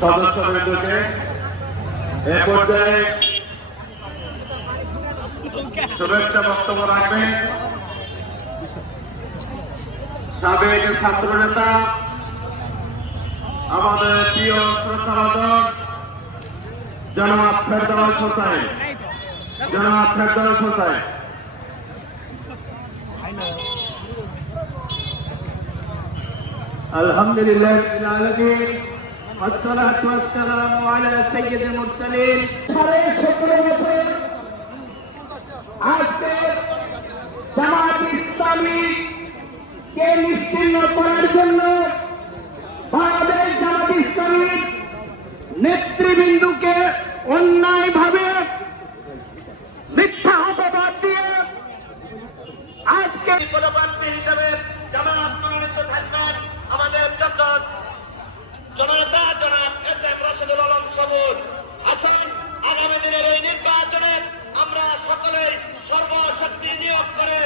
সদস্যবৃন্দকে এ পর্যায়ে শুভেচ্ছা বক্তব্য রাখবেন সাবেক ছাত্র নেতা আমাদের প্রিয় শ্রদ্ধাভাজন জনাব ফেরদৌস হোসেন। জনাব ফেরদৌস হোসেন। আলহামদুলিল্লাহ রাব্বিল আলামিন والصلاة والسلام على سيد المرسلين। 17 বছর আজকে জামাত ইসলামী কে নিশ্চিহ্ন করার জন্য বাংলাদেশ জামাত ইসলামীর নেতৃবৃন্দকে অন্যায়ভাবে মিথ্যা অপবাদ দিয়ে আজকে পদপ্রার্থী হিসেবে জামাত মনোনীত থাকবেন আমাদের জননেতা জনাব এস.এম. রাশেদুল আলম সবুজ। আসুন আগামী দিনের এই নির্বাচনে আমরা সকলে সর্বশক্তি নিয়োগ করে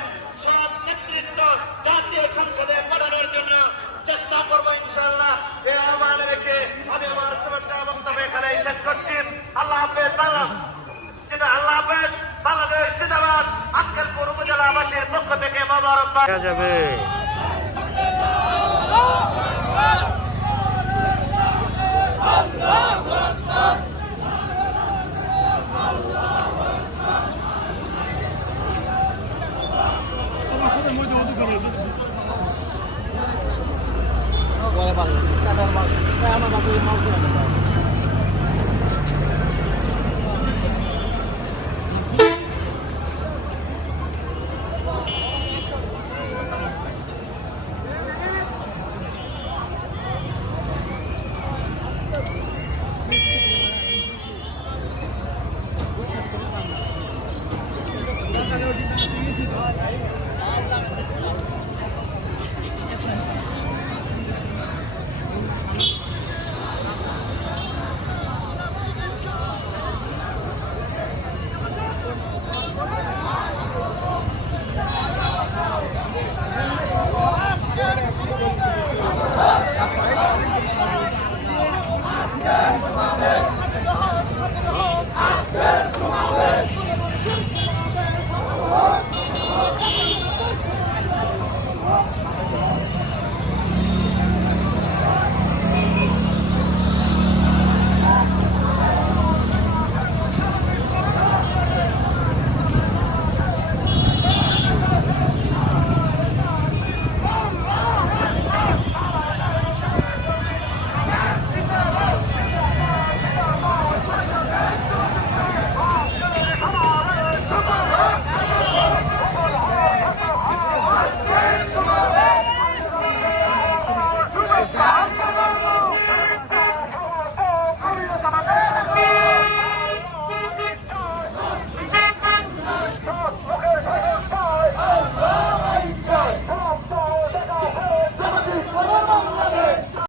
সব নেতৃত্ব জাতীয় সংসদে পাঠানোর জন্য চেষ্টা করবো ইনশাআল্লাহ। এই আহ্বান রেখে আমি আমার শুভেচ্ছা বক্তব্য এখানে শেষ করছি। আল্লাহ হাফেজ। আল্লাহ হাফেজ। বাংলাদেশ জিন্দাবাদ। আক্কেলপুর উপজেলাবাসীর পক্ষ থেকে মোবারকবাদ যাবে। পরে পারবে